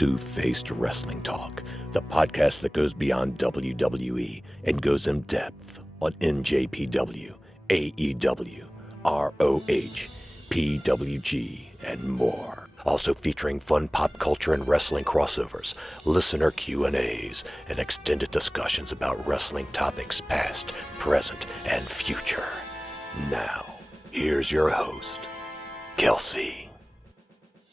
Two-Faced Wrestling Talk, the podcast that goes beyond WWE and goes in depth on NJPW, AEW, ROH, PWG, and more. Also featuring fun pop culture and wrestling crossovers, listener Q&As, and extended discussions about wrestling topics past, present, and future. Now, here's your host, Kelsey.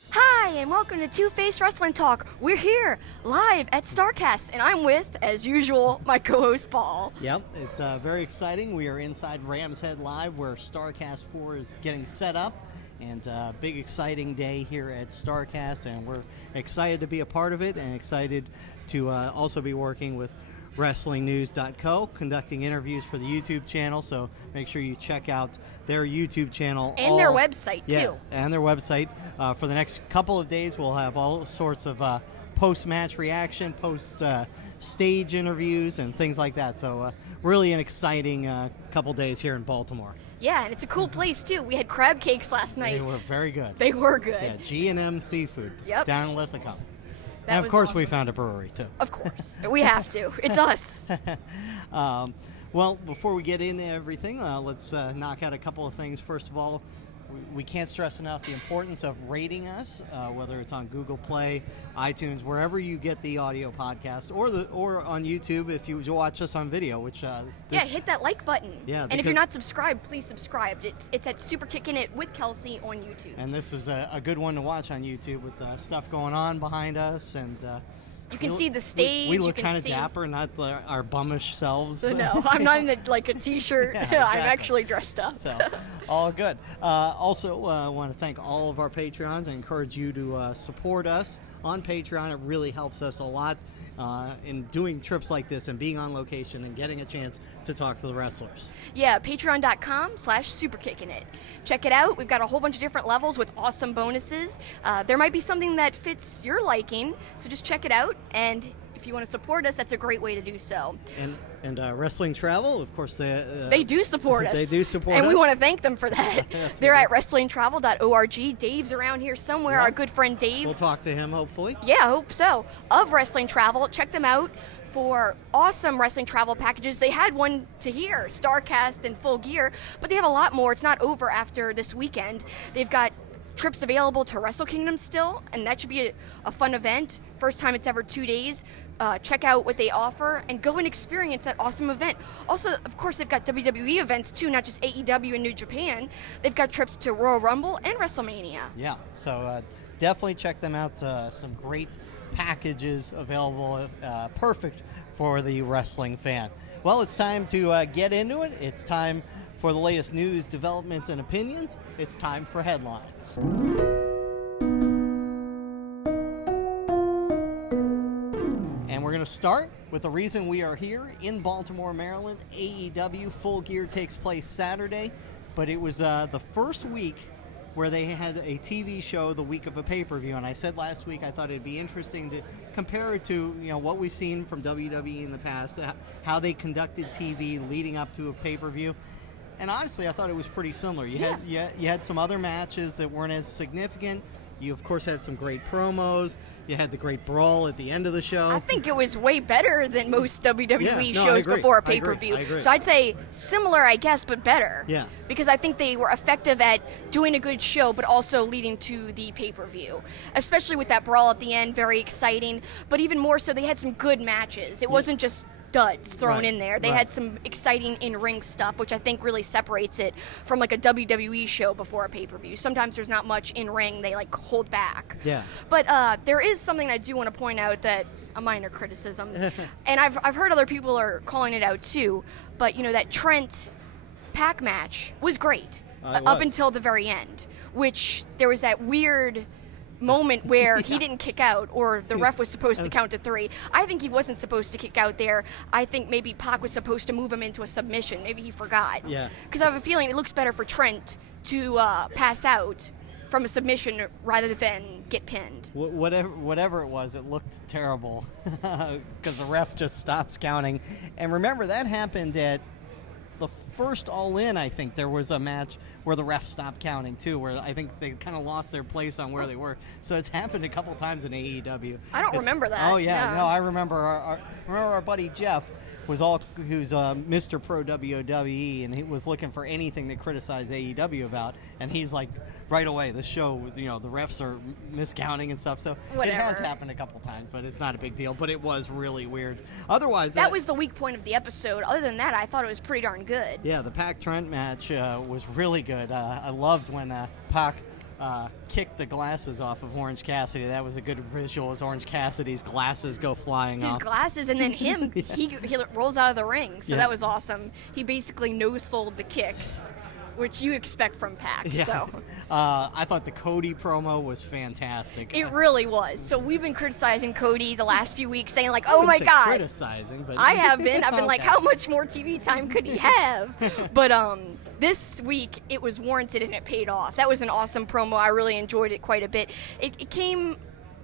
Hi, and welcome to Two-Faced Wrestling Talk. We're here, live at Starrcast, and I'm with, as usual, my co-host, Paul. Yep, it's very exciting. We are inside Rams Head Live, where Starrcast 4 is getting set up, and big exciting day here at Starrcast, and we're excited to be a part of it, and excited to also be working with WrestlingNews.co, conducting interviews for the YouTube channel, so make sure you check out their YouTube channel. And their website, too. And their website. For the next couple of days, we'll have all sorts of post-match reaction, post-stage interviews, and things like that. So really an exciting couple days here in Baltimore. Yeah, and it's a cool place, too. We had crab cakes last night. They were very good. They were good. Yeah, G&M Seafood down in Lithicum. And of course, awesome. We found a brewery, too. Of course. We have to. It's us. Well, before we get into everything, let's knock out a couple of things. First of all, we can't stress enough the importance of rating us, whether it's on Google Play, iTunes, wherever you get the audio podcast, or on YouTube if you watch us on video. Which hit that like button. Yeah, and if you're not subscribed, please subscribe. It's at Super Kickin' It with Kelsey on YouTube. And this is a good one to watch on YouTube with stuff going on behind us, and you can see the stage. We look kind of dapper, not our bummish selves. No, I'm not in a t-shirt. Yeah, exactly. I'm actually dressed up. So, all good. Also, I want to thank all of our Patreons and encourage you to support us on Patreon. It really helps us a lot in doing trips like this and being on location and getting a chance to talk to the wrestlers. Yeah, patreon.com/superkickinit. Check it out. We've got a whole bunch of different levels with awesome bonuses. There might be something that fits your liking, so just check it out. And if you want to support us, that's a great way to do so. And Wrestling Travel, of course, they do support us. They do support us. And we want to thank them for that. Yes, they're at wrestlingtravel.org. Dave's around here somewhere, our good friend Dave. We'll talk to him, hopefully. Yeah, I hope so. Of Wrestling Travel. Check them out for awesome wrestling travel packages. They had one to here, Starrcast and Full Gear, but they have a lot more. It's not over after this weekend. They've got trips available to Wrestle Kingdom still, and that should be a fun event. First time it's ever 2 days. Check out what they offer and go and experience that awesome event. Also, of course, they've got WWE events too, not just AEW and New Japan. They've got trips to Royal Rumble and WrestleMania. Yeah, so definitely check them out. Some great packages available, perfect for the wrestling fan. Well, it's time to get into it. It's time for the latest news, developments, and opinions. It's time for headlines. And we're going to start with the reason we are here in Baltimore, Maryland. AEW Full Gear takes place Saturday, but it was the first week where they had a TV show the week of a pay-per-view. And I said last week I thought it'd be interesting to compare it to what we've seen from WWE in the past, how they conducted TV leading up to a pay-per-view. And honestly, I thought it was pretty similar. You had some other matches that weren't as significant. You, of course, had some great promos. You had the great brawl at the end of the show. I think it was way better than most WWE shows before a pay-per-view. I agree. So I'd say similar, I guess, but better. Yeah. Because I think they were effective at doing a good show, but also leading to the pay-per-view. Especially with that brawl at the end, very exciting. But even more so, they had some good matches. It wasn't just duds thrown in there. They had some exciting in-ring stuff, which I think really separates it from like a WWE show before a pay-per-view. Sometimes there's not much in-ring. They like hold back. Yeah. But there is something I do want to point out that a minor criticism, and I've heard other people are calling it out too, but that Trent Pac match was great up until the very end, which there was that weird moment where he didn't kick out, or the ref was supposed to count to 3. I think he wasn't supposed to kick out there. I think maybe Pac was supposed to move him into a submission. Maybe he forgot. Yeah. Because I have a feeling it looks better for Trent to pass out from a submission rather than get pinned. Whatever it was, it looked terrible because the ref just stops counting. And remember, that happened at the first All In, I think there was a match where the ref stopped counting too, where I think they kind of lost their place on where they were. So it's happened a couple times in AEW. I don't remember that. Oh yeah, no, I remember our buddy Jeff who's Mr. Pro WWE, and he was looking for anything to criticize AEW about, and he's like, right away, this show, the refs are miscounting and stuff. So Whatever. It has happened a couple times, but it's not a big deal. But it was really weird. Otherwise, that was the weak point of the episode. Other than that, I thought it was pretty darn good. Yeah, the Pac Trent match was really good. I loved when Pac kicked the glasses off of Orange Cassidy. That was a good visual as Orange Cassidy's glasses go flying off. His glasses, and then him, he rolls out of the ring. So that was awesome. He basically no-sold the kicks, which you expect from Pac. Yeah. So I thought the Cody promo was fantastic. It really was. So we've been criticizing Cody the last few weeks, saying like, I "Oh wouldn't my say God!" Criticizing, but I have been. I've been like, Okay. "How much more TV time could he have?" But this week it was warranted and it paid off. That was an awesome promo. I really enjoyed it quite a bit. It came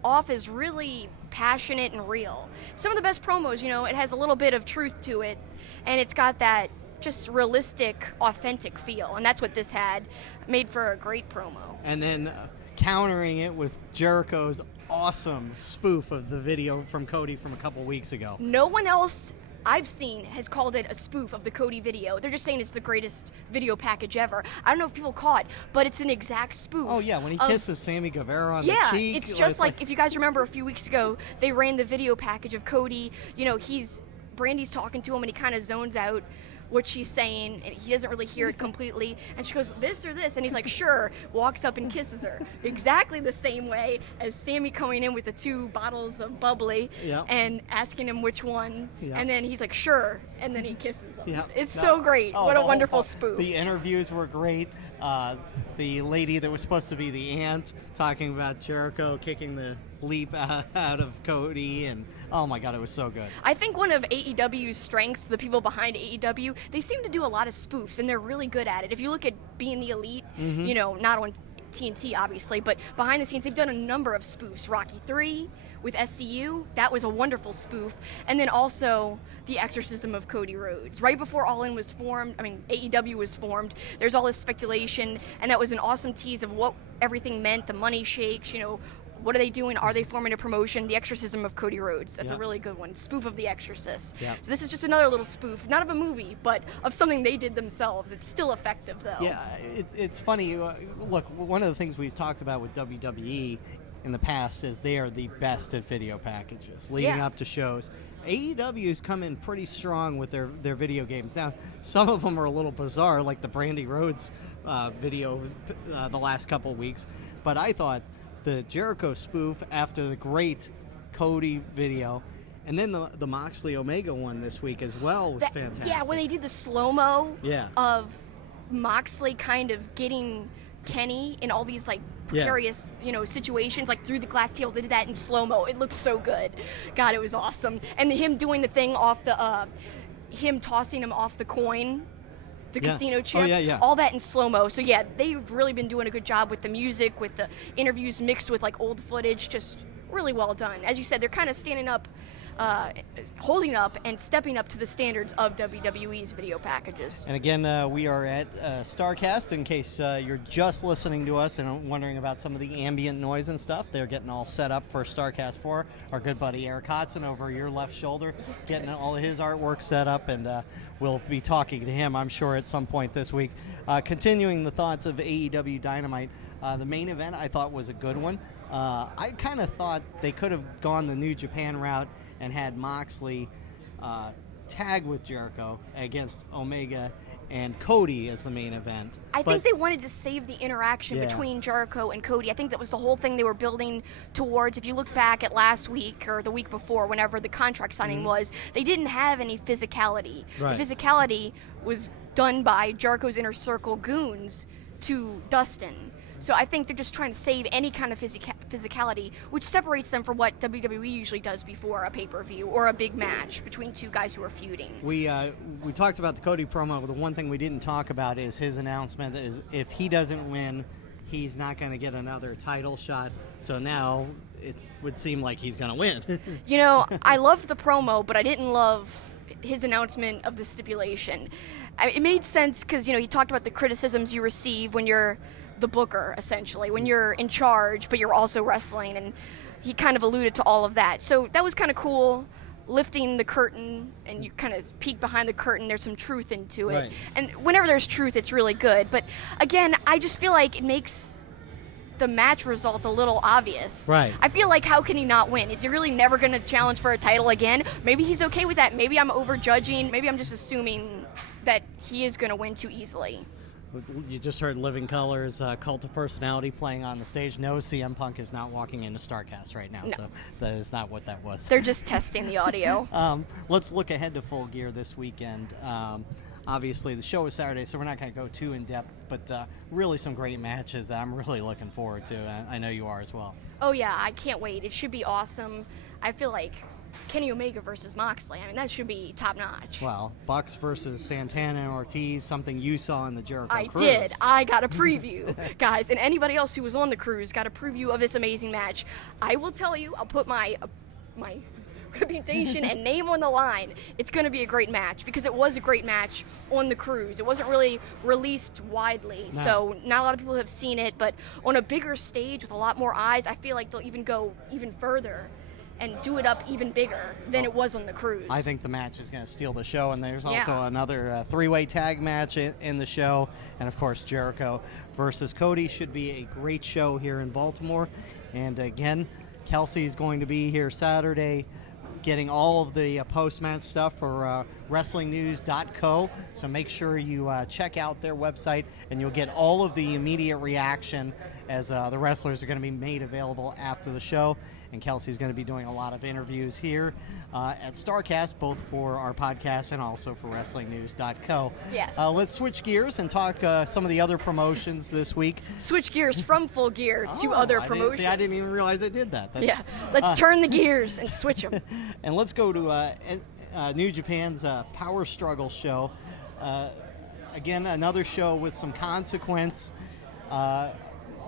off as really passionate and real. Some of the best promos, it has a little bit of truth to it, and it's got that just realistic, authentic feel, and that's what this had. Made for a great promo. And then countering it was Jericho's awesome spoof of the video from Cody from a couple weeks ago. No one else I've seen has called it a spoof of the Cody video. They're just saying it's the greatest video package ever. I don't know if people caught, but it's an exact spoof. Oh yeah, when he kisses Sammy Guevara on the cheek. Yeah, it's just like if you guys remember a few weeks ago, they ran the video package of Cody. Brandy's talking to him and he kind of zones out what she's saying, and he doesn't really hear it completely, and she goes, "This or this?" And he's like, "Sure," walks up and kisses her. Exactly the same way as Sammy coming in with the 2 bottles of bubbly and asking him which one, and then he's like, "Sure," and then he kisses him. It's so great. What a wonderful spoof. The interviews were great. The lady that was supposed to be the aunt talking about Jericho kicking the leap out of Cody, and oh my God, it was so good. I think one of AEW's strengths, the people behind AEW, they seem to do a lot of spoofs, and they're really good at it. If you look at Being the Elite, not on TNT obviously, but behind the scenes, they've done a number of spoofs. Rocky 3 with SCU, that was a wonderful spoof. And then also the exorcism of Cody Rhodes. Right before All In was formed, AEW was formed, there's all this speculation, and that was an awesome tease of what everything meant, the money shakes, what are they doing? Are they forming a promotion? The Exorcism of Cody Rhodes. That's a really good one. Spoof of The Exorcist. So this is just another little spoof, not of a movie, but of something they did themselves. It's still effective, though. Yeah, it's funny. Look, one of the things we've talked about with WWE in the past is they are the best at video packages leading up to shows. AEW's come in pretty strong with their video games. Now, some of them are a little bizarre, like the Brandy Rhodes video the last couple of weeks, but I thought the Jericho spoof after the great Cody video, and then the Moxley Omega one this week as well was fantastic. Yeah, when they did the slow-mo of Moxley kind of getting Kenny in all these precarious situations, like through the glass table. They did that in slow-mo. It looked so good. God, it was awesome. And him doing the thing off the him tossing him off the coin, the casino chip, all that in slow-mo. So yeah, they've really been doing a good job with the music, with the interviews mixed with old footage. Just really well done. As you said, they're kind of standing up, holding up and stepping up to the standards of WWE's video packages. And again, we are at Starrcast. In case you're just listening to us and wondering about some of the ambient noise and stuff, they're getting all set up for Starrcast 4. Our good buddy Eric Hodson over your left shoulder, getting all of his artwork set up, and we'll be talking to him, I'm sure, at some point this week. Continuing the thoughts of AEW Dynamite, the main event I thought was a good one. I kind of thought they could have gone the New Japan route and had Moxley tag with Jericho against Omega and Cody as the main event. I think they wanted to save the interaction between Jericho and Cody. I think that was the whole thing they were building towards. If you look back at last week or the week before, whenever the contract signing was, they didn't have any physicality. Right. The physicality was done by Jericho's Inner Circle goons to Dustin. So I think they're just trying to save any kind of physicality, which separates them from what WWE usually does before a pay-per-view or a big match between two guys who are feuding. We talked about the Cody promo, but the one thing we didn't talk about is his announcement is if he doesn't win, he's not going to get another title shot. So now it would seem like he's going to win. I loved the promo, but I didn't love his announcement of the stipulation. it made sense because, he talked about the criticisms you receive when you're the booker, essentially, when you're in charge, but you're also wrestling, and he kind of alluded to all of that. So that was kind of cool, lifting the curtain, and you kind of peek behind the curtain. There's some truth into it. Right. And whenever there's truth, it's really good. But again, I just feel like it makes the match result a little obvious. Right. I feel like, how can he not win? Is he really never going to challenge for a title again? Maybe he's okay with that. Maybe I'm overjudging. Maybe I'm just assuming that he is going to win too easily. You just heard Living Colors, Cult of Personality playing on the stage. No, CM Punk is not walking into Starrcast right now, No. so that is not what that was. They're just testing the audio. Let's look ahead to Full Gear this weekend. Obviously, the show is Saturday, so we're not going to go too in-depth, but really some great matches that I'm really looking forward to. I know you are as well. Oh, yeah, I can't wait. It should be awesome. I feel like Kenny Omega versus Moxley, that should be top-notch. Well, Bucks versus Santana and Ortiz, something you saw in the Jericho I Cruise. did. I got a preview, guys, and anybody else who was on the cruise got a preview of this amazing match. I will tell you, I'll put my reputation and name on the line. It's going to be a great match because it was a great match on the cruise. It wasn't really released widely, so not a lot of people have seen it, but on a bigger stage with a lot more eyes, I feel like they'll even go even further and do it up even bigger than it was on the cruise. I think the match is going to steal the show, and there's also Yeah. another three-way tag match in the show, and of course Jericho versus Cody should be a great show here in Baltimore. And again, Kelsey's going to be here Saturday getting all of the post-match stuff for WrestlingNews.co, so make sure you check out their website, and you'll get all of the immediate reaction as the wrestlers are going to be made available after the show. And Kelsey's going to be doing a lot of interviews here at Starrcast, both for our podcast and also for WrestlingNews.co. Yes. Let's switch gears and talk some of the other promotions this week. Switch gears from Full Gear to other promotions. I didn't even realize I did that. Yeah, let's turn the gears and switch them. And let's go to New Japan's Power Struggle show. Again, another show with some consequence.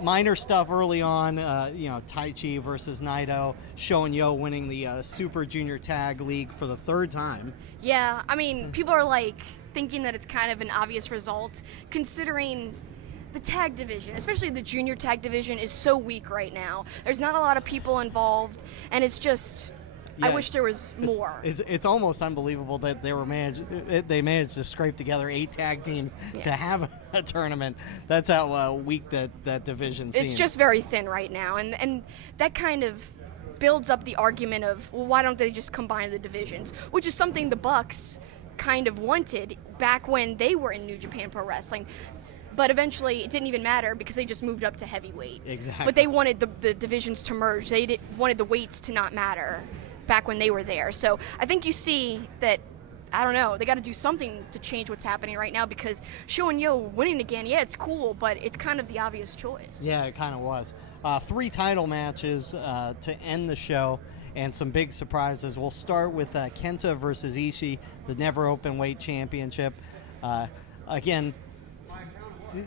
Minor stuff early on, Taichi versus Naito, Sho and Yo winning the Super Junior Tag League for the third time. Yeah, people are thinking that it's kind of an obvious result, considering the tag division, especially the junior tag division, is so weak right now. There's not a lot of people involved, and it's just... Yeah, I wish there was more. It's almost unbelievable that they managed to scrape together 8 tag teams to have a tournament. That's how weak that division seems. It's just very thin right now, and that kind of builds up the argument of, well, why don't they just combine the divisions, which is something the Bucks kind of wanted back when they were in New Japan Pro Wrestling. But eventually, it didn't even matter because they just moved up to heavyweight. Exactly. But they wanted the divisions to merge. They wanted the weights to not matter back when they were there. So I think you see that, I don't know, they got to do something to change what's happening right now, because Sho and Yo winning again, yeah, it's cool, but it's kind of the obvious choice. Yeah, it kind of was. 3 title matches to end the show, and some big surprises. We'll start with Kenta versus Ishii, the Never Open Weight Championship. Again,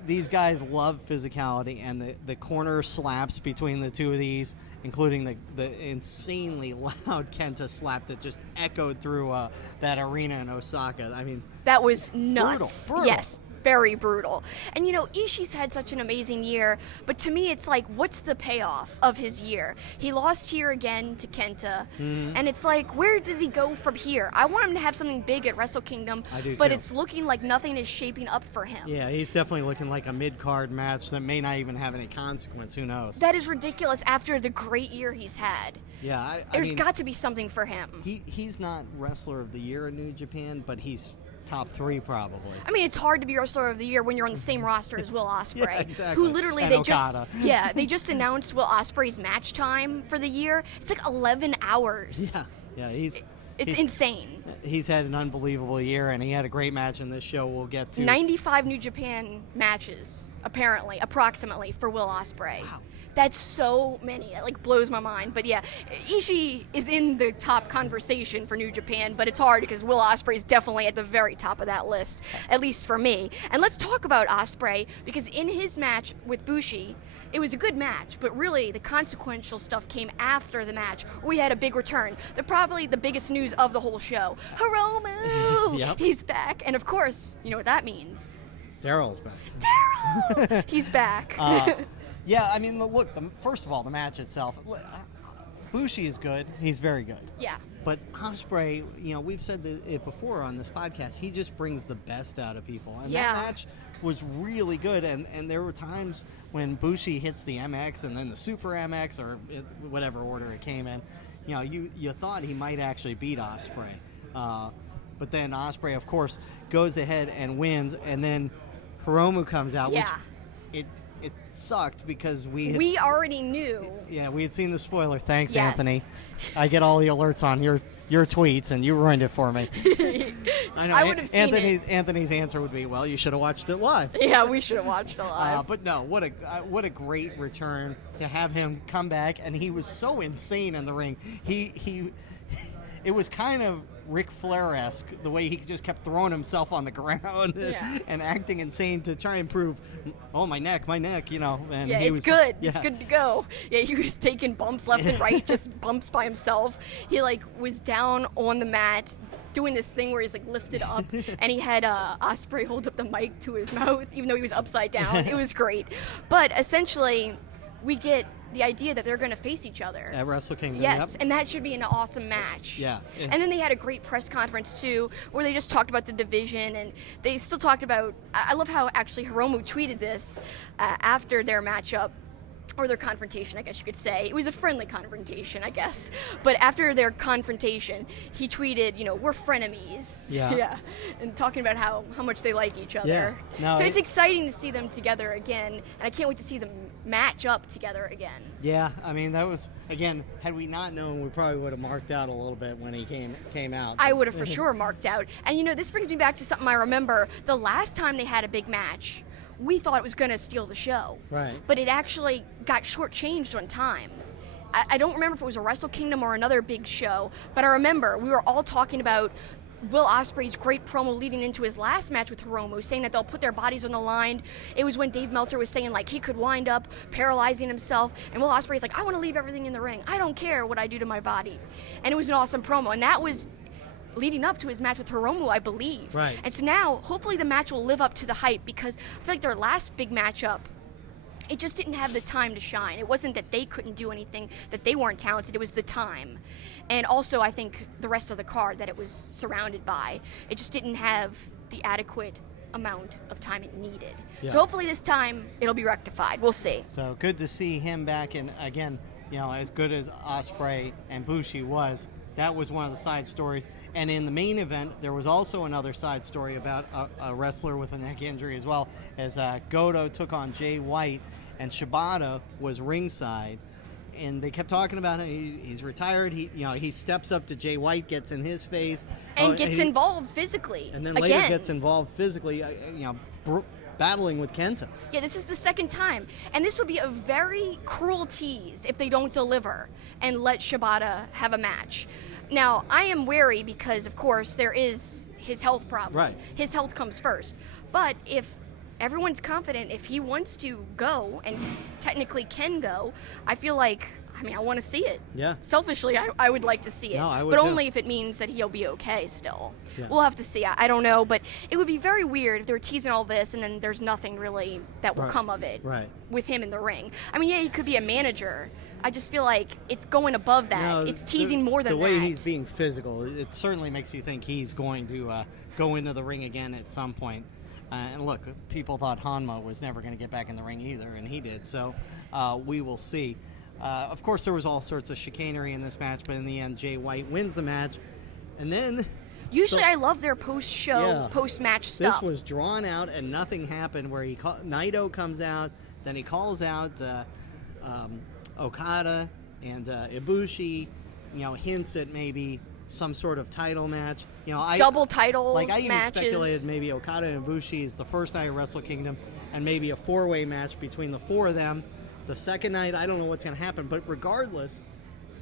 these guys love physicality, and the corner slaps between the two of these, including the insanely loud Kenta slap that just echoed through that arena in Osaka. That was nuts. Brutal. Yes, very brutal. And Ishii's had such an amazing year, but to me it's like, what's the payoff of his year? He lost here again to Kenta, and it's like, where does he go from here? I want him to have something big at Wrestle Kingdom, but it's looking like nothing is shaping up for him. Yeah, he's definitely looking like a mid-card match that may not even have any consequence. Who knows? That is ridiculous after the great year he's had. Yeah, There's got to be something for him. He's not Wrestler of the Year in New Japan, but he's top 3 probably. It's hard to be Wrestler of the Year when you're on the same roster as Will Ospreay, yeah, exactly. who literally and Okada. they just announced Will Ospreay's match time for the year. It's like 11 hours. Yeah, it's insane. He's had an unbelievable year, and he had a great match in this show. We'll get to 95 New Japan matches, apparently, approximately, for Will Ospreay. Wow. That's so many. It like blows my mind. But yeah, Ishii is in the top conversation for New Japan, but it's hard because Will Ospreay is definitely at the very top of that list, at least for me. And let's talk about Ospreay, because in his match with Bushi, it was a good match, but really the consequential stuff came after the match. We had a big return. Probably the biggest news of the whole show. Hiromu! Yep. He's back. And of course, you know what that means. Daryl's back. Daryl! He's back. Yeah, I mean, look, first of all, the match itself, Bushi is good. He's very good. Yeah. But Ospreay, you know, we've said it before on this podcast, he just brings the best out of people. And Yeah. that match was really good. And there were times when Bushi hits the MX and then the Super MX, or whatever order it came in, you know, you thought he might actually beat Ospreay. But then Ospreay, of course, goes ahead and wins. And then Hiromu comes out, Yeah. which it sucked because We already knew. Yeah, we had seen the spoiler. Thanks, Yes. Anthony. I get all the alerts on your tweets, and you ruined it for me. I know. I would have seen it. Anthony's answer would be, "Well, you should have watched it live." Yeah, we should have watched it live. But no, what a great return to have him come back, and he was so insane in the ring. It was kind of Ric Flair-esque, the way he just kept throwing himself on the ground Yeah. and acting insane to try and prove, oh, my neck, you know. And Yeah, he it's was, good. Yeah. It's good to go. Yeah, he was taking bumps left and right, just bumps by himself. He like was down on the mat doing this thing where he's like lifted up, and he had Ospreay hold up the mic to his mouth, even though he was upside down. It was great. But essentially, we get the idea that they're going to face each other. At Wrestle Kingdom, Yes, yep. and that should be an awesome match. Yeah. And then they had a great press conference too, where they just talked about the division, and they still talked about. I love how actually Hiromu tweeted this after their matchup. Or their confrontation, I guess you could say. It was a friendly confrontation, I guess. But after their confrontation, he tweeted, you know, we're frenemies. Yeah. Yeah. And talking about how much they like each other. Yeah. No, so it's exciting to see them together again, and I can't wait to see them match up together again. Yeah, I mean, that was, again, had we not known, we probably would have marked out a little bit when he came out. I would have for sure marked out. And you know, this brings me back to something I remember. The last time they had a big match, we thought it was going to steal the show. Right. But it actually got shortchanged on time. I don't remember if it was a Wrestle Kingdom or another big show, but I remember we were all talking about Will Ospreay's great promo leading into his last match with Hiromu, saying that they'll put their bodies on the line. It was when Dave Meltzer was saying like he could wind up paralyzing himself, and Will Ospreay's like, I want to leave everything in the ring. I don't care what I do to my body. And it was an awesome promo, and that was leading up to his match with Hiromu, I believe. Right. And so now, hopefully the match will live up to the hype, because I feel like their last big matchup, it just didn't have the time to shine. It wasn't that they couldn't do anything, that they weren't talented, it was the time. And also, I think the rest of the card that it was surrounded by, it just didn't have the adequate amount of time it needed. Yeah. So hopefully this time, it'll be rectified. We'll see. So good to see him back, and again, you know, as good as Ospreay and Bushi was, that was one of the side stories. And in the main event, there was also another side story about a wrestler with a neck injury as well, as Goto took on Jay White, and Shibata was ringside. And they kept talking about him. He's retired. He steps up to Jay White, gets in his face, And gets involved physically. and then again. later gets involved physically. Battling with Kenta. Yeah, this is the second time. And this would be a very cruel tease if they don't deliver and let Shibata have a match. Now, I am wary because, of course, there is his health problem. Right. His health comes first. But if everyone's confident, if he wants to go and technically can go, I feel like, I want to see it. Yeah. Selfishly, I would like to see it. No, I would but too. only if it means that he'll be okay still. Yeah. We'll have to see. I don't know, but it would be very weird if they were teasing all this and then there's nothing really that will Right. come of it Right. with him in the ring. Yeah, he could be a manager. I just feel like it's going above that. No, It's teasing more than the way that. he's being physical, it certainly makes you think he's going to go into the ring again at some point. And look, people thought Hanma was never going to get back in the ring either, and he did. So we will see. Of course, there was all sorts of chicanery in this match, but in the end, Jay White wins the match. And then Usually I love their post-show, Yeah. post-match stuff. this was drawn out and nothing happened, where Naito comes out, then he calls out Okada and Ibushi, hints at maybe some sort of title match. Double titles, Like, I even matches. speculated maybe Okada and Ibushi is the first night of Wrestle Kingdom, and maybe a four-way match between the four of them The second night, I don't know what's going to happen. But regardless,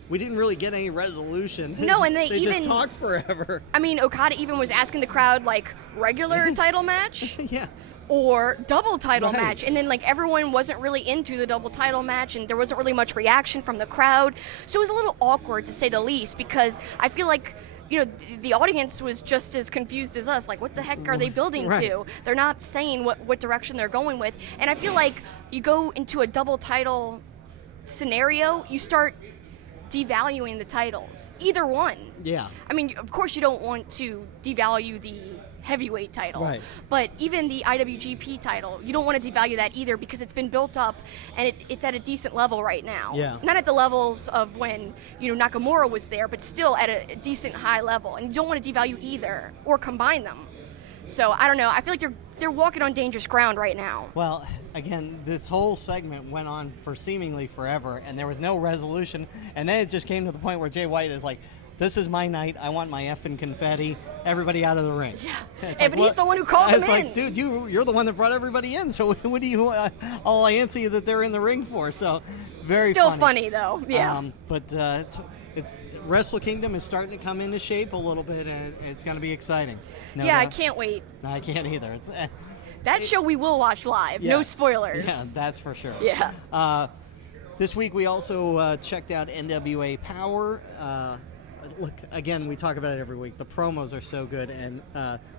we didn't really get any resolution. No, and they just even talked forever. I mean, Okada even was asking the crowd, like, regular title match? Yeah. Or double title Right. match. And then, like, everyone wasn't really into the double title match, and there wasn't really much reaction from the crowd. So it was a little awkward, to say the least, because I feel like, you know, the audience was just as confused as us. Like, what the heck are they building Right. to? They're not saying what direction they're going with. And I feel like you go into a double title scenario, you start devaluing the titles. Either one. Yeah. I mean, of course you don't want to devalue the heavyweight title. Right. But even the IWGP title, you don't want to devalue that either, because it's been built up and it's at a decent level right now. Yeah. Not at the levels of when, you know, Nakamura was there, but still at a decent high level. And you don't want to devalue either or combine them. So I don't know. I feel like they're walking on dangerous ground right now. Well, again, this whole segment went on for seemingly forever, and there was no resolution. And then it just came to the point where Jay White is like, "This is my night. I want my effing confetti. Everybody out of the ring." Yeah. It's But he's the one who called them It's in. like, dude, you're the one that brought everybody in. So what do you all antsy that they're in the ring for? So very Still funny. funny though. Yeah. But it's Wrestle Kingdom is starting to come into shape a little bit, and it's going to be exciting. No yeah, I doubt. can't wait. No, I can't either. It's That show we will watch live. yeah. No spoilers. Yeah, that's for sure. Yeah. This week we also checked out NWA Power. Look, again, we talk about it every week. The promos are so good, and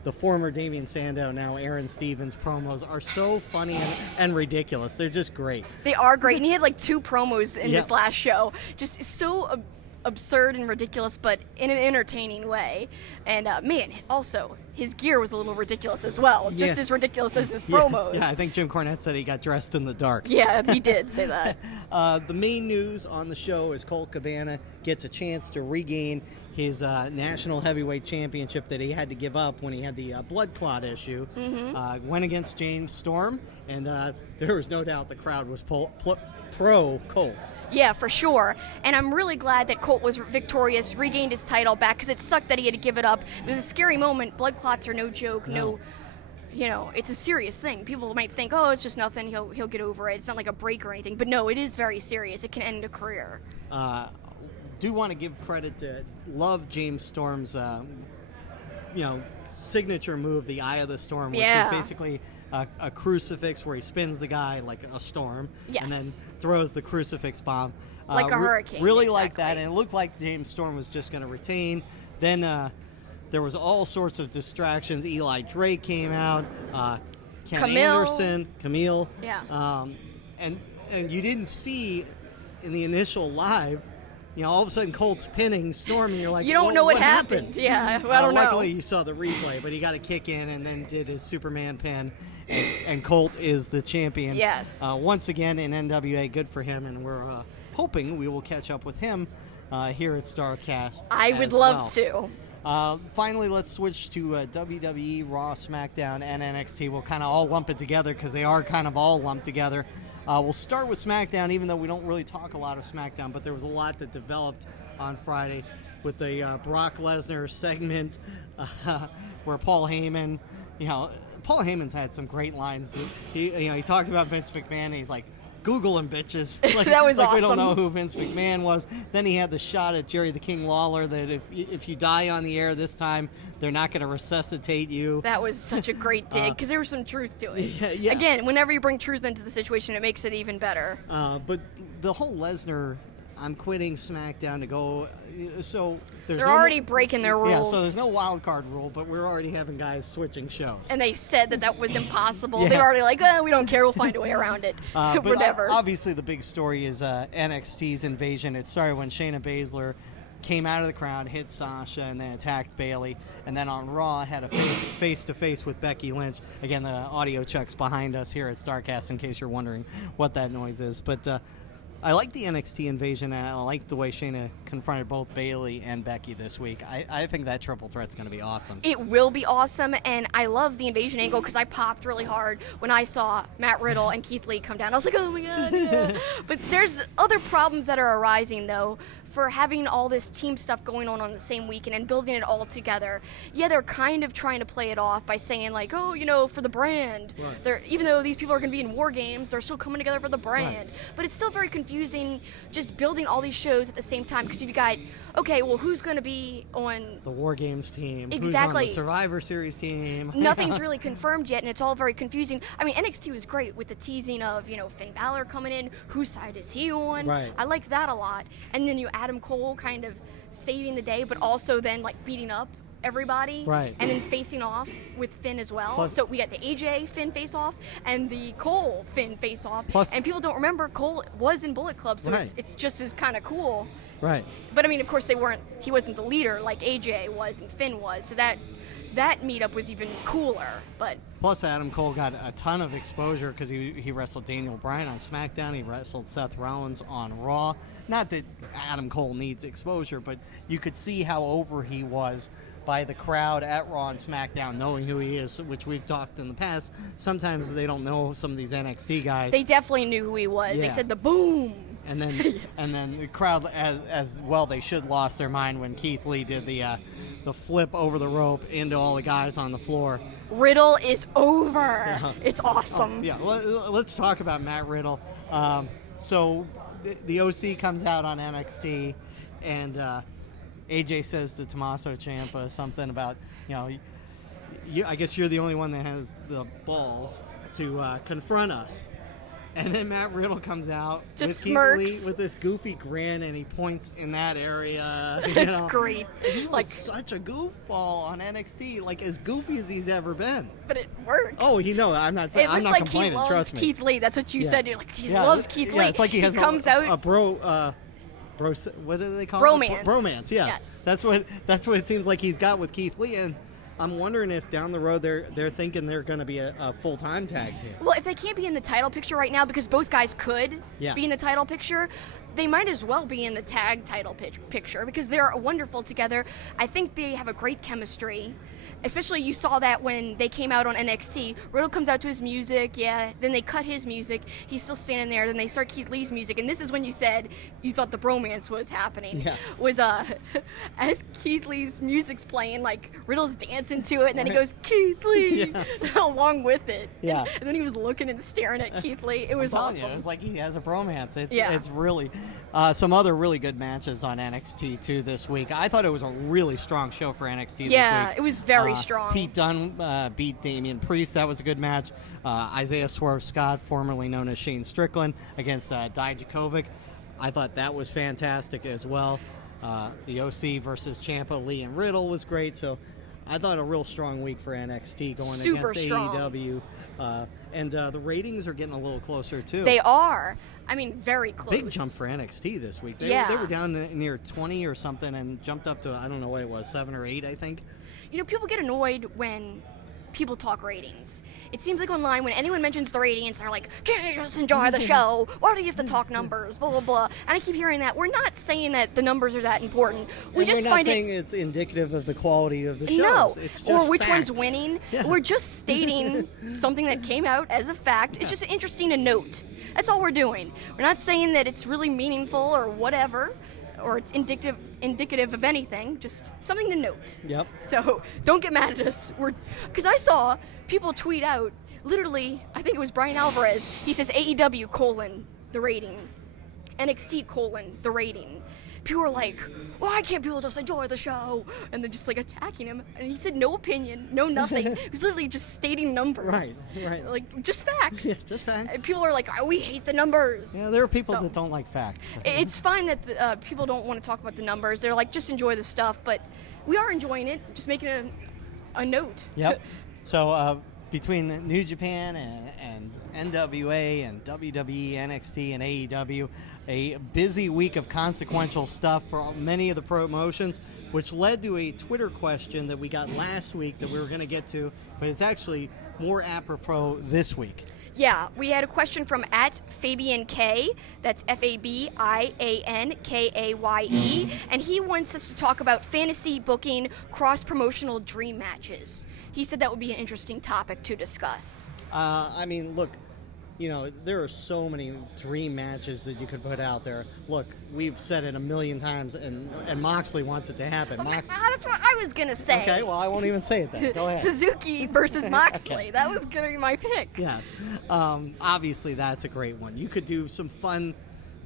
the former Damian Sandow, now Aaron Stevens promos are so funny and ridiculous. They're just great. They are great. And he had like 2 promos in Yeah. this last show. Just so absurd and ridiculous, but in an entertaining way. And man, also, his gear was a little ridiculous as well. Yeah. Just as ridiculous as his Yeah, promos. Yeah, I think Jim Cornette said he got dressed in the dark. Yeah, he did say that. The main news on the show is Colt Cabana gets a chance to regain his national heavyweight championship that he had to give up when he had the blood clot issue. Went against James Storm, and there was no doubt the crowd was pro Colt. Yeah, for sure. And I'm really glad that Colt was victorious, regained his title back, because it sucked that he had to give it up. It was a scary moment. Blood clots are no joke. No, you know, it's a serious thing. People might think, oh, it's just nothing. He'll get over it. It's not like a break or anything. But no, it is very serious. It can end a career. Do want to give credit to love James Storm's signature move, the Eye of the Storm, which Yeah. is basically a crucifix where he spins the guy like a storm and then Yes. throws the crucifix bomb. Like a hurricane, Really like that, exactly. and it looked like James Storm was just going to retain. Then there was all sorts of distractions. Eli Drake came out, Ken Anderson, Camille. Yeah. And you didn't see in the initial live, all of a sudden Colt's pinning Storm, and you're like, You don't "Whoa, know what happened." Yeah, I don't know. Luckily, you saw the replay, but he got a kick in and then did his Superman pin, and Colt is the champion. Yes. Once again in NWA, good for him, and we're hoping we will catch up with him here at Starrcast. I would as love well. to. Finally, let's switch to WWE, Raw, SmackDown, and NXT. We'll kind of all lump it together because they are kind of all lumped together. We'll start with SmackDown, even though we don't really talk a lot of SmackDown, but there was a lot that developed on Friday with the Brock Lesnar segment where Paul Heyman, Paul Heyman's had some great lines. He talked about Vince McMahon, and he's like, Google him, bitches. That was like we don't awesome. know who Vince McMahon was. Then he had the shot at Jerry the King Lawler that if you die on the air this time, they're not going to resuscitate you. That was such a great dig, because there was some truth to it. Yeah. Again, whenever you bring truth into the situation, it makes it even better. But the whole Lesnar, I'm quitting SmackDown to go. So there's They're already breaking their rules. Yeah, so there's no wild card rule, but we're already having guys switching shows. And they said that was impossible. Yeah. They're already like, we don't care. We'll find a way around it. But Whatever. Obviously, the big story is NXT's invasion. It started when Shayna Baszler came out of the crowd, hit Sasha, and then attacked Bayley. And then on Raw, had a face-to-face with Becky Lynch. Again, the audio check's behind us here at Starrcast, in case you're wondering what that noise is. But I like the NXT invasion, and I like the way Shayna confronted both Bayley and Becky this week. I think that triple threat's going to be awesome. It will be awesome, and I love the invasion angle because I popped really hard when I saw Matt Riddle and Keith Lee come down. I was like, oh my god, yeah. But there's other problems that are arising, though, for having all this team stuff going on the same weekend and building it all together. Yeah, they're kind of trying to play it off by saying like, oh, you know, for the brand. Right. They're, even though these people are going to be in war games, they're still coming together for the brand. Right. But it's still very confusing just building all these shows at the same time, because you've got, okay, well, who's going to be on The War Games team. Exactly. Who's on the Survivor Series team. Nothing's really confirmed yet, and it's all very confusing. I mean, NXT was great with the teasing of, you know, Finn Balor coming in. Whose side is he on? Right. I like that a lot. And then Adam Cole kind of saving the day, but also then like beating up everybody. Right. And then facing off with Finn as well. Plus- so we got the AJ Finn face off and the Cole Finn face off. Plus- and people don't remember Cole was in Bullet Club, so Right. it's just as kind of cool. Right. But I mean, of course, he wasn't the leader like AJ was and Finn was, so that meetup was even cooler. But Plus, Adam Cole got a ton of exposure because he wrestled Daniel Bryan on SmackDown. He wrestled Seth Rollins on Raw. Not that Adam Cole needs exposure, but you could see how over he was by the crowd at Raw and SmackDown, knowing who he is, which we've talked in the past. Sometimes they don't know some of these NXT guys. they definitely knew who he was. Yeah. They said the boom. And then the crowd, as well, they should lost their mind when Keith Lee did the flip over the rope into all the guys on the floor. Riddle is over. It's awesome. Yeah, let's talk about Matt Riddle. So the OC comes out on NXT, and AJ says to Tommaso Ciampa something about, you know, I guess you're the only one that has the balls to confront us. And then Matt Riddle comes out Just with smirks. Keith Lee with this goofy grin, and he points in that area. You It's know. great. He was Like, such a goofball on NXT, like as goofy as he's ever been. but it works. Oh, I'm not saying It I'm looked not like complaining. he loves Trust me. Keith Lee. That's what you Yeah. said. You're like, he Yeah, loves Keith Lee. Yeah, it's like he has comes a out. bro. What do they call Bromance. it? Bromance. Yes. Yes. That's what it seems like he's got with Keith Lee, and I'm wondering if down the road they're thinking they're going to be a full-time tag team. Well, if they can't be in the title picture right now, because both guys could Yeah. be in the title picture, they might as well be in the tag title picture, because they're wonderful together. I think they have a great chemistry. Especially you saw that when they came out on NXT. Riddle comes out to his music, yeah, then they cut his music. He's still standing there, then they start Keith Lee's music, and this is when you said you thought the bromance was happening. Yeah. Was as Keith Lee's music's playing, like Riddle's dancing to it, and then he Right. goes, Keith Lee, Yeah. along with it. Yeah. And then he was looking and staring at Keith Lee. It was I'm telling awesome. you, it's like he has a bromance. Yeah. It's really some other really good matches on NXT too this week. I thought it was a really strong show for NXT this Yeah, week. it was very strong. Pete Dunne beat Damian Priest. That was a good match. Isaiah Swerve Scott, formerly known as Shane Strickland, against Dijakovic. I thought that was fantastic as well. The OC versus Ciampa, Lee, and Riddle was great. So I thought a real strong week for NXT going Super against strong. AEW. And the ratings are getting a little closer too. They are. I mean, very close. Big jump for NXT this week. They Yeah. were down near 20 or something and jumped up to, I don't know what it was, 7 or 8, I think. You know, people get annoyed when people talk ratings. It seems like online when anyone mentions the ratings, they're like, can't you just enjoy the show? Why do you have to talk numbers? Blah, blah, blah. And I keep hearing that. We're not saying that the numbers are that important. We And just we're not find saying it... it's indicative of the quality of the shows. No, It's just or which facts. one's winning. Yeah. We're just stating something that came out as a fact. It's just interesting to note. That's all we're doing. We're not saying that it's really meaningful or whatever, or it's indicative of anything. Just something to note. Yep. So don't get mad at us. Because I saw people tweet out, literally, I think it was Brian Alvarez. He says AEW : the rating, NXT : the rating. People were like, why can't people just enjoy the show? And they're just like attacking him. And he said no opinion, no nothing. He was literally just stating numbers. Right. Like, just facts. Yeah, just facts. And people are like, oh, we hate the numbers. Yeah, there are people So- that don't like facts. It's fine that people don't want to talk about the numbers. They're like, just enjoy the stuff. But we are enjoying it, just making a note. Yep. So between New Japan and NWA and WWE, NXT, and AEW, a busy week of consequential stuff for many of the promotions, which led to a Twitter question that we got last week that we were going to get to, but it's actually more apropos this week. Yeah, we had a question from @Fabian K. That's FABIANKAYE, and he wants us to talk about fantasy booking cross-promotional dream matches. He said that would be an interesting topic to discuss. I mean, look, there are so many dream matches that you could put out there. Look, we've said it a million times, and Moxley wants it to happen. That's what I was going to say. Okay, well, I won't even say it then. Go ahead. Suzuki versus Moxley. Okay. That was going to be my pick. Yeah. Obviously, that's a great one. You could do some fun.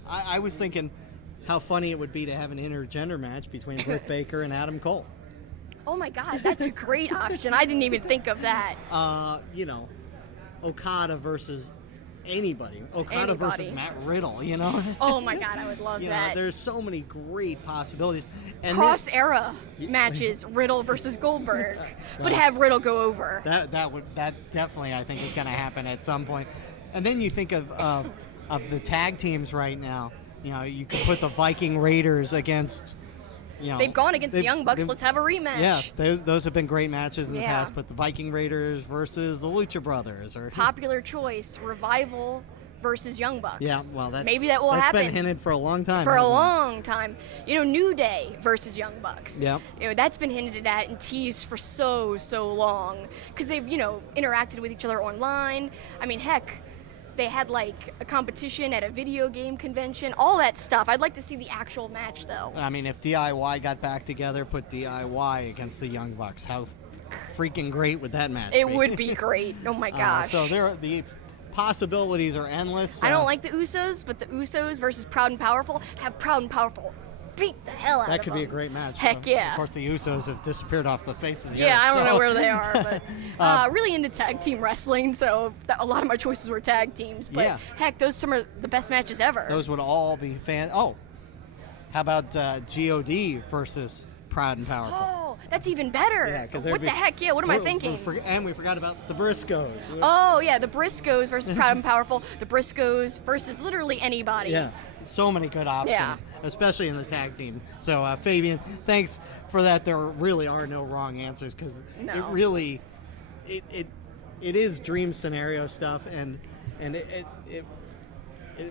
I was thinking how funny it would be to have an intergender match between Britt Baker and Adam Cole. Oh, my God. That's a great option. I didn't even think of that. Okada versus anybody. Okada versus Matt Riddle, Oh, my God. I would love that. There's so many great possibilities. And Cross-era matches, Riddle versus Goldberg. But have Riddle go over. That definitely, I think, is going to happen at some point. And then you think of the tag teams right now. You could put the Viking Raiders against... they've gone against the Young Bucks. Let's have a rematch. Yeah, those have been great matches in the past. But the Viking Raiders versus the Lucha Brothers, or popular choice, Revival versus Young Bucks. Yeah, well, maybe that will happen. That's been hinted for a long time. For a long time, New Day versus Young Bucks. Yeah, that's been hinted at and teased for so long because they've interacted with each other online. I mean, heck. They had like a competition at a video game convention, all that stuff. I'd like to see the actual match, though. I mean, if DIY got back together, put DIY against the Young Bucks, how freaking great would that match be? It would be great. Oh my gosh. So the possibilities are endless. I don't like the Usos, but the Usos versus Proud and Powerful, have Proud and Powerful beat the hell out of them. That could be a great match. Heck yeah. Of course, the Usos have disappeared off the face of the earth. Yeah, I don't know where they are, but really into tag team wrestling, so a lot of my choices were tag teams. But heck, those are some of the best matches ever. Those would all be how about God versus Proud and Powerful? Oh, that's even better. Yeah, what the heck? Yeah, what am I thinking? And we forgot about the Briscoes. Oh, yeah, the Briscoes versus Proud and Powerful. The Briscoes versus literally anybody. Yeah, so many good options, especially in the tag team. So, Fabian, thanks for that. There really are no wrong answers because it really, it is dream scenario stuff, and it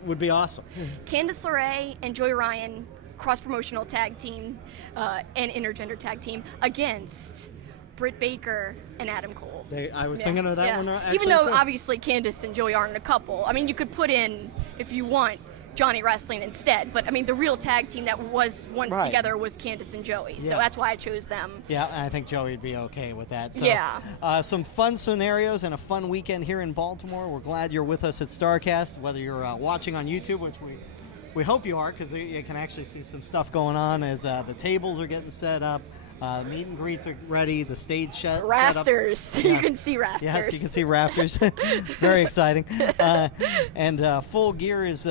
would be awesome. Candice LeRae and Joy Ryan, cross-promotional tag team and intergender tag team against Britt Baker and Adam Cole. I was thinking of that one. Actually, even though too. Obviously Candice and Joey aren't a couple. I mean, you could put in, if you want, Johnny Wrestling instead. But I mean, the real tag team that was once together was Candice and Joey. Yeah. So that's why I chose them. Yeah, I think Joey would be okay with that. So, some fun scenarios and a fun weekend here in Baltimore. We're glad you're with us at Starrcast, whether you're watching on YouTube, which we hope you are, because you can actually see some stuff going on as the tables are getting set up. Meet and greets are ready. The stage rafters. You can see rafters. Yes, you can see rafters. Very exciting. And Full Gear is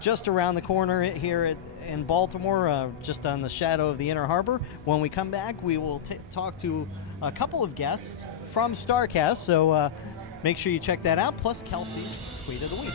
just around the corner here in Baltimore, just on the shadow of the Inner Harbor. When we come back, we will talk to a couple of guests from Starrcast. So make sure you check that out. Plus Kelsey's Tweet of the Week.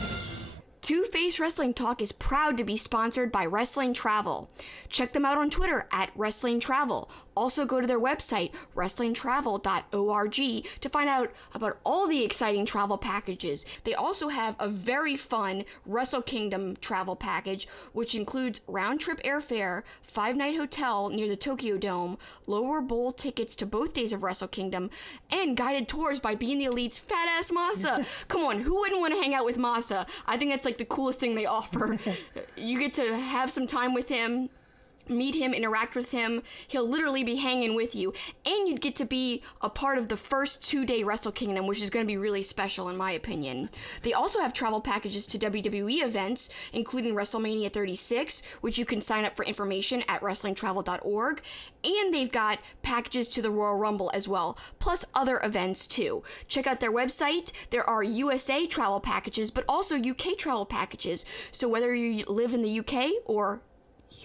Two-Face Wrestling Talk is proud to be sponsored by Wrestling Travel. Check them out on Twitter at Wrestling Travel. Also go to their website, wrestlingtravel.org, to find out about all the exciting travel packages. They also have a very fun Wrestle Kingdom travel package, which includes round-trip airfare, 5-night hotel near the Tokyo Dome, lower bowl tickets to both days of Wrestle Kingdom, and guided tours by Being the Elite's fat-ass Masa. Come on, who wouldn't want to hang out with Masa? I think that's like the coolest thing they offer. You get to have some time with him, meet him, interact with him. He'll literally be hanging with you. And you'd get to be a part of the first 2-day Wrestle Kingdom, which is going to be really special in my opinion. They also have travel packages to WWE events, including WrestleMania 36, which you can sign up for information at wrestlingtravel.org. And they've got packages to the Royal Rumble as well, plus other events too. Check out their website. There are USA travel packages, but also UK travel packages. So whether you live in the UK or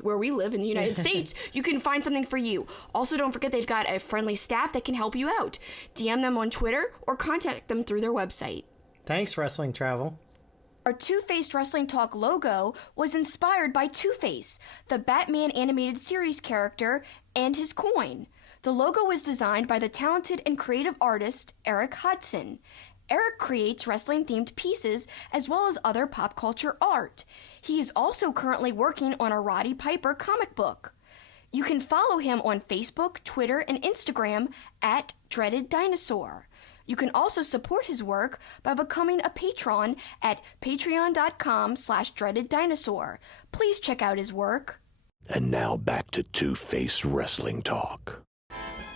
where we live in the United States, you can find something for you. Also, don't forget they've got a friendly staff that can help you out. DM them on Twitter or contact them through their website. Thanks, Wrestling Travel. Our Two-Faced Wrestling Talk logo was inspired by Two-Face, the Batman animated series character, and his coin. The logo was designed by the talented and creative artist Eric Hudson. Eric creates wrestling-themed pieces as well as other pop culture art. He is also currently working on a Roddy Piper comic book. You can follow him on Facebook, Twitter, and Instagram at Dreaded Dinosaur. You can also support his work by becoming a patron at patreon.com/dreadeddinosaur. Please check out his work. And now back to Two-Face Wrestling Talk.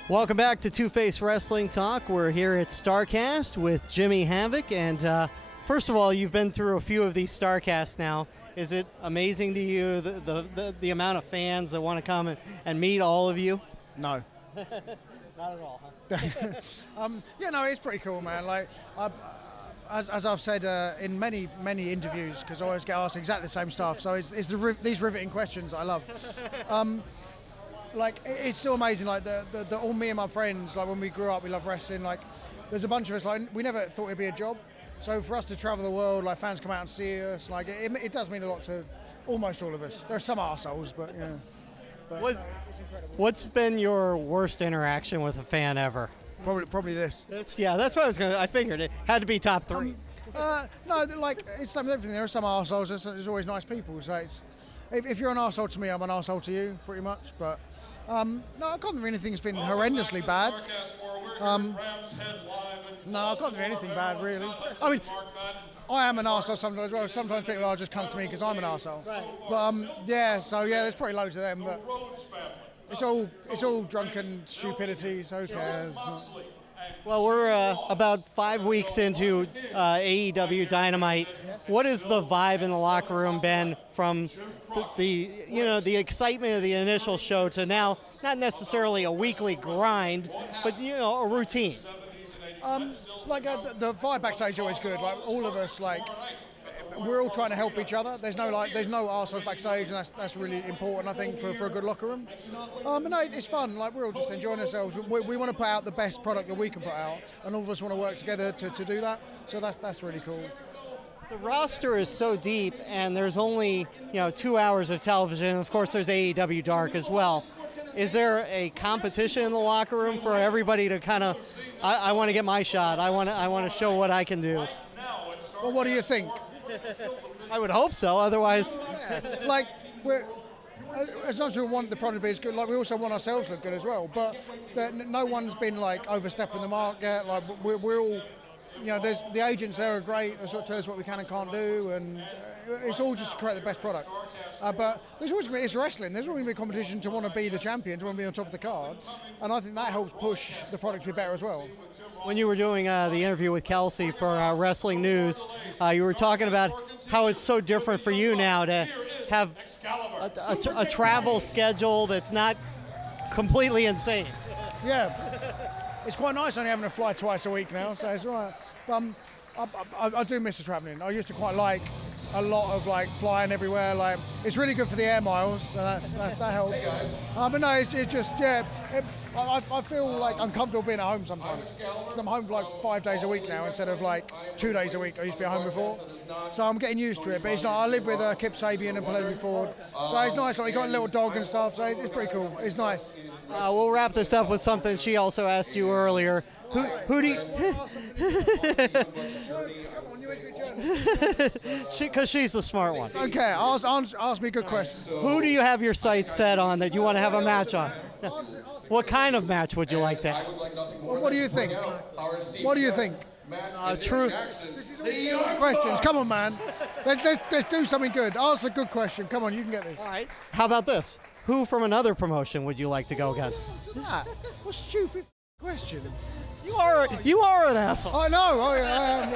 Welcome back to Two-Face Wrestling Talk. We're here at Starrcast with Jimmy Havoc. And first of all, you've been through a few of these Starrcasts now. Is it amazing to you, the amount of fans that want to come and meet all of you? No. Not at all, huh? Yeah, no, it's pretty cool, man. Like, as I've said in many interviews, because I always get asked exactly the same stuff. So it's these riveting questions I love. Like, it's still amazing. Like the all me and my friends, like when we grew up, we love wrestling. Like, there's a bunch of us. Like, we never thought it'd be a job. So for us to travel the world, like fans come out and see us, like it does mean a lot to almost all of us. There are some arseholes, but yeah. It's incredible. What's been your worst interaction with a fan ever? Probably this. That's what I figured it had to be top three. No, like it's some everything. There are some arseholes. There's always nice people. So it's if you're an arsehole to me, I'm an arsehole to you, pretty much. But no, I can't think of anything that's been horrendously bad. No, I can't think of anything bad really. I mean, I am an arsehole sometimes as well. Sometimes people are just comes to me because I'm an arsehole. Right. But yeah, so yeah, there's probably loads of them. But it's all drunken stupidity. So who cares? Well, we're about 5 weeks into AEW Dynamite. What has the vibe in the locker room been from the excitement of the initial show to now? Not necessarily a weekly grind, but a routine. The vibe backstage is always good. Like all of us, like we're all trying to help each other. There's no arseholes backstage, and that's really important, I think, for a good locker room. But no, it's fun. Like we're all just enjoying ourselves. We want to put out the best product that we can put out, and all of us want to work together to do that. So that's really cool. The roster is so deep, and there's only 2 hours of television. Of course, there's AEW Dark as well. Is there a competition in the locker room for everybody to kind of, I want to get my shot. I want to show what I can do. Well, what do you think? I would hope so. Otherwise, like as much as we want the product to be as good, like we also want ourselves to look good as well. But no one's been like overstepping the mark yet. Like we're all, there's the agents there are great. They sort of tell us what we can and can't do, and it's all just to create the best product. But there's always going to be, it's wrestling. There's always going to be a competition to want to be the champion, to want to be on top of the card, and I think that helps push the product to be better as well. When you were doing the interview with Kelsey for Wrestling News, you were talking about how it's so different for you now to have a travel schedule that's not completely insane. Yeah, it's quite nice only having to fly twice a week now, so it's all right. But I do miss the travelling. I used to quite like a lot of like flying everywhere. Like it's really good for the air miles, so that helps. But no, it's just I feel like uncomfortable being at home sometimes because I'm home for like 5 days a week now instead of like 2 days a week. I used to be at home before, so I'm getting used to it. But it's not. I live with Kip Sabian and Penelope Ford, so it's nice. Like we got a little dog and stuff, so it's pretty cool. It's nice. We'll wrap this up with something she also asked you earlier. Who do you? Because she's the smart one. Okay, ask me a good question. Who do you have your sights set on that you want to have a match on? What kind of match would you like to have? Well, what do you think? What do you think? Truth. Questions. Come on, man. Let's do something good. Ask a good question. Come on, you can get this. All right. How about this? Who from another promotion would you like to go against? What stupid question. You are an asshole. I know. I am.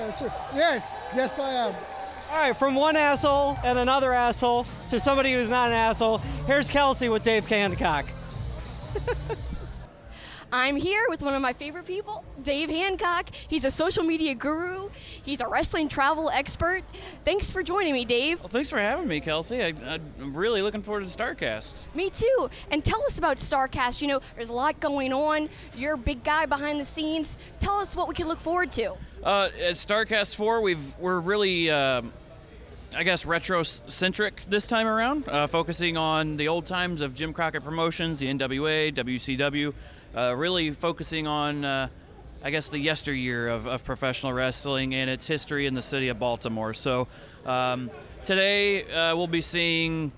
Yes, I am. All right, from one asshole and another asshole to somebody who's not an asshole, here's Kelsey with Dave Hancock. I'm here with one of my favorite people, Dave Hancock. He's a social media guru. He's a wrestling travel expert. Thanks for joining me, Dave. Well, thanks for having me, Kelsey. I'm really looking forward to Starrcast. Me too. And tell us about Starrcast. There's a lot going on. You're a big guy behind the scenes. Tell us what we can look forward to. At Starrcast 4, we're really, retro-centric this time around, focusing on the old times of Jim Crockett Promotions, the NWA, WCW, really focusing on, the yesteryear of professional wrestling and its history in the city of Baltimore. So today we'll be seeing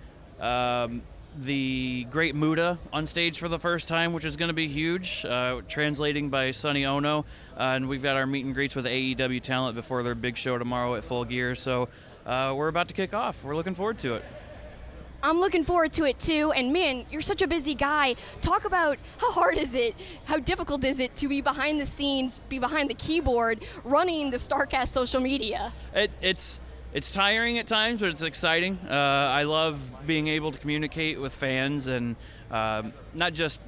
the Great Muta on stage for the first time, which is going to be huge, translating by Sonny Ono. And we've got our meet and greets with AEW talent before their big show tomorrow at Full Gear. So we're about to kick off. We're looking forward to it. I'm looking forward to it too, and man, you're such a busy guy. Talk about how hard is it, how difficult is it to be behind the scenes, be behind the keyboard, running the Starrcast social media? It's tiring at times, but it's exciting. I love being able to communicate with fans and not just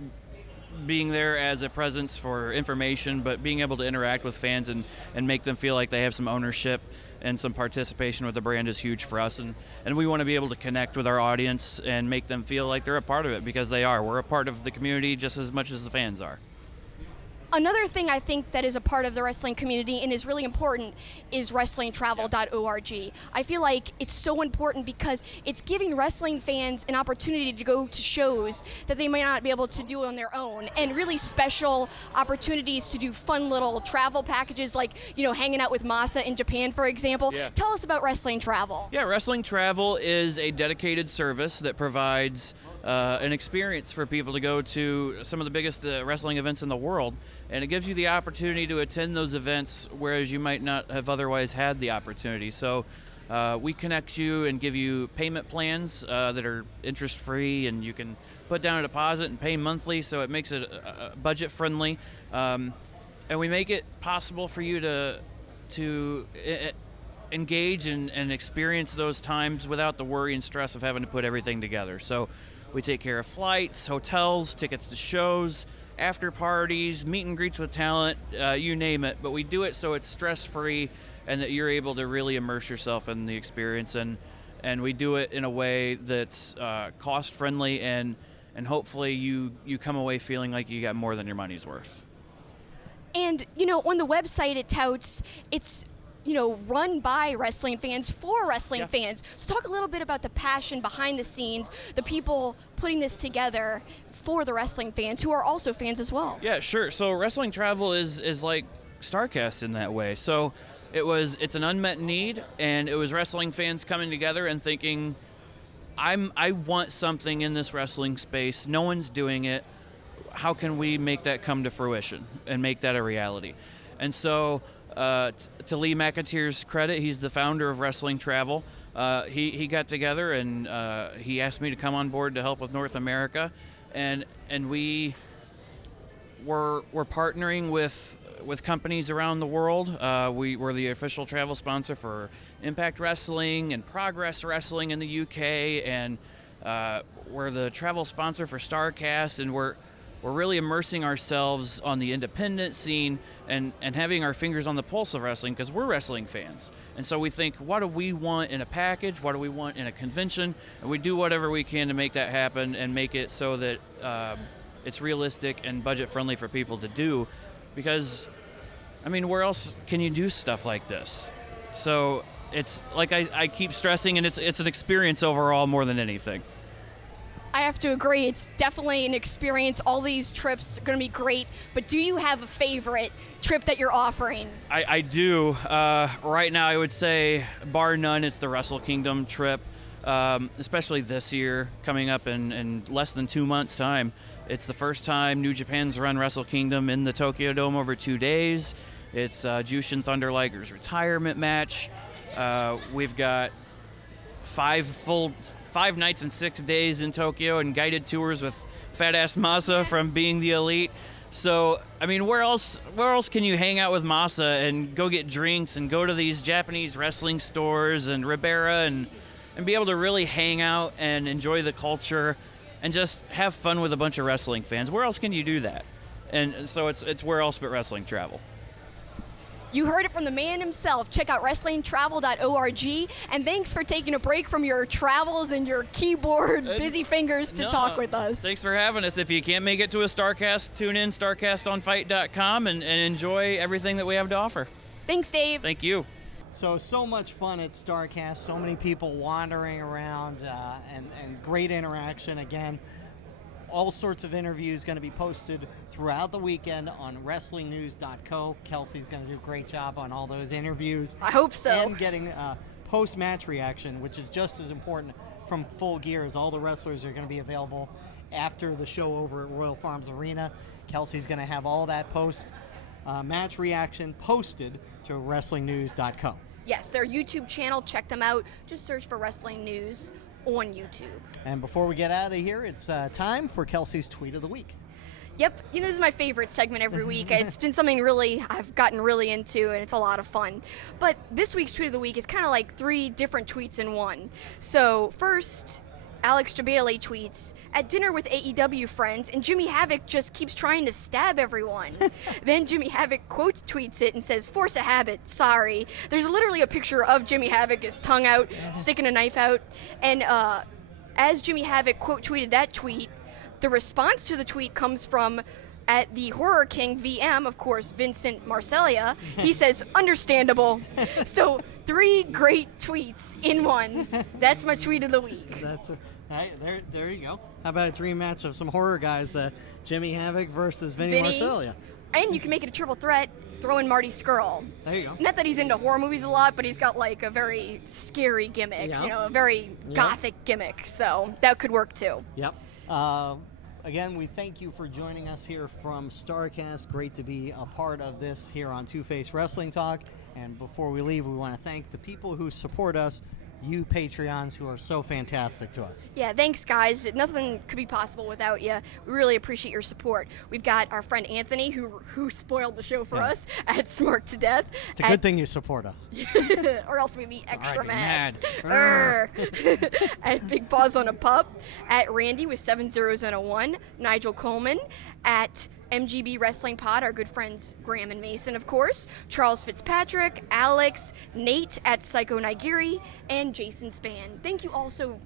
being there as a presence for information, but being able to interact with fans and make them feel like they have some ownership and some participation with the brand is huge for us. And we want to be able to connect with our audience and make them feel like they're a part of it, because they are. We're a part of the community just as much as the fans are. Another thing I think that is a part of the wrestling community and is really important is WrestlingTravel.org. I feel like it's so important because it's giving wrestling fans an opportunity to go to shows that they might not be able to do on their own, and really special opportunities to do fun little travel packages, like, you know, hanging out with Masa in Japan, for example. Yeah. Tell us about Wrestling Travel. Yeah, Wrestling Travel is a dedicated service that provides an experience for people to go to some of the biggest wrestling events in the world, and it gives you the opportunity to attend those events whereas you might not have otherwise had the opportunity. So we connect you and give you payment plans that are interest-free, and you can put down a deposit and pay monthly, so it makes it budget-friendly. And we make it possible for you to engage and experience those times without the worry and stress of having to put everything together. So we take care of flights, hotels, tickets to shows, after parties, meet and greets with talent, you name it. But we do it so it's stress-free and that you're able to really immerse yourself in the experience. And we do it in a way that's cost-friendly, and hopefully you come away feeling like you got more than your money's worth. And, you know, on the website it touts it's, you know, run by wrestling fans for wrestling fans. So talk a little bit about the passion behind the scenes, the people putting this together for the wrestling fans who are also fans as well. Yeah, sure. So Wrestling Travel is like Starrcast in that way. So it's an unmet need, and it was wrestling fans coming together and thinking, I want something in this wrestling space. No one's doing it. How can we make that come to fruition and make that a reality? And so to Lee McAteer's credit, he's the founder of Wrestling Travel. He got together and he asked me to come on board to help with North America, and we're partnering with companies around the world. We're the official travel sponsor for Impact Wrestling and Progress Wrestling in the UK, and we're the travel sponsor for Starrcast, and we're really immersing ourselves on the independent scene and having our fingers on the pulse of wrestling, because we're wrestling fans. And so we think, what do we want in a package? What do we want in a convention? And we do whatever we can to make that happen and make it so that it's realistic and budget-friendly for people to do. Because, I mean, where else can you do stuff like this? So it's like I keep stressing, and it's an experience overall more than anything. I have to agree. It's definitely an experience. All these trips are going to be great. But do you have a favorite trip that you're offering? I do. Right now, I would say, bar none, it's the Wrestle Kingdom trip, especially this year, coming up in less than 2 months' time. It's the first time New Japan's run Wrestle Kingdom in the Tokyo Dome over 2 days. It's Jushin Thunder Liger's retirement match. We've got 5 nights and 6 days in Tokyo and guided tours with Fat Ass Masa from Being the Elite. So, I mean, where else can you hang out with Masa and go get drinks and go to these Japanese wrestling stores and Ribera and be able to really hang out and enjoy the culture and just have fun with a bunch of wrestling fans? Where else can you do that? And so it's where else but Wrestling Travel. You heard it from the man himself. Check out WrestlingTravel.org. And thanks for taking a break from your travels and your keyboard busy fingers to talk with us. Thanks for having us. If you can't make it to a Starrcast, tune in, StarrcastOnFight.com, and enjoy everything that we have to offer. Thanks, Dave. Thank you. So much fun at Starrcast. So many people wandering around and great interaction. Again, all sorts of interviews going to be posted throughout the weekend on WrestlingNews.co. Kelsey's going to do a great job on all those interviews. I hope so. And getting post-match reaction, which is just as important from Full Gear is all the wrestlers are going to be available after the show over at Royal Farms Arena. Kelsey's going to have all that match reaction posted to WrestlingNews.co. Yes, their YouTube channel, check them out. Just search for Wrestling News on YouTube. And before we get out of here, it's time for Kelsey's Tweet of the Week. Yep, this is my favorite segment every week. It's been something really I've gotten really into, and it's a lot of fun. But this week's Tweet of the Week is kind of like 3 different tweets in one. So first, Alex Jabali tweets, "At dinner with AEW friends, and Jimmy Havoc just keeps trying to stab everyone." Then Jimmy Havoc quote tweets it and says, "Force a habit, sorry." There's literally a picture of Jimmy Havoc, his tongue out, sticking a knife out. And as Jimmy Havoc quote tweeted that tweet, the response to the tweet comes from, at the Horror King VM, of course, Vincent Marcellia. He says, "Understandable." So 3 great tweets in one. That's my Tweet of the Week. There you go. How about a dream match of some horror guys, Jimmy Havoc versus Vinny Marcellia? And you can make it a triple threat. Throw in Marty Scurll. There you go. Not that he's into horror movies a lot, but he's got like a very scary gimmick, a very gothic gimmick. So that could work too. Yep. Again, we thank you for joining us here from Starrcast. Great to be a part of this here on Two-Face Wrestling Talk. And before we leave, we want to thank the people who support us, you Patreons who are so fantastic to us. Yeah, thanks, guys. Nothing could be possible without you. We really appreciate your support. We've got our friend Anthony, who spoiled the show for us at Smart to Death. It's a good thing you support us. Or else we'd be extra mad. At Big Paws on a Pup. At Randy with 7 zeros and a 1. Nigel Coleman. At MGB Wrestling Pod, our good friends Graham and Mason, of course, Charles Fitzpatrick, Alex, Nate at Psycho Nigiri, and Jason Spann. Thank you all so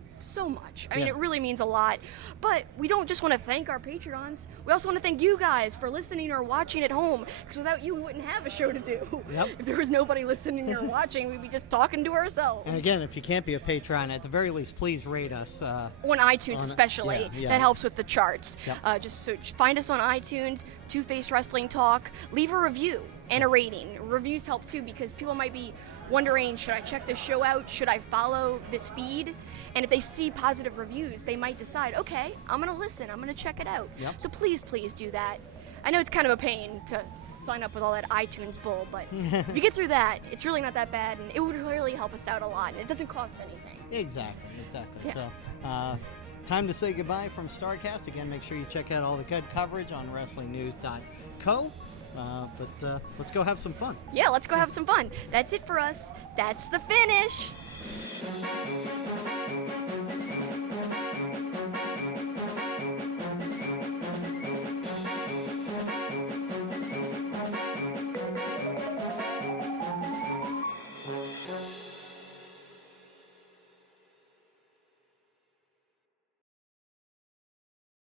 much. I mean, it really means a lot. But we don't just want to thank our Patreons. We also want to thank you guys for listening or watching at home, because without you, we wouldn't have a show to do. Yep. If there was nobody listening or watching, we'd be just talking to ourselves. And again, if you can't be a Patreon, at the very least, please rate us. On iTunes especially. That helps with the charts. Yep. Just find us on iTunes, Two-Face Wrestling Talk. Leave a review and a rating. Reviews help too, because people might be wondering, should I check this show out? Should I follow this feed? And if they see positive reviews, they might decide, okay, I'm going to listen. I'm going to check it out. Yep. So please do that. I know it's kind of a pain to sign up with all that iTunes bull, but if you get through that, it's really not that bad, and it would really help us out a lot, and it doesn't cost anything. Exactly. Yeah. So, time to say goodbye from Starrcast. Again, make sure you check out all the good coverage on WrestlingNews.co. But let's go have some fun. Yeah, let's go have some fun. That's it for us. That's the finish.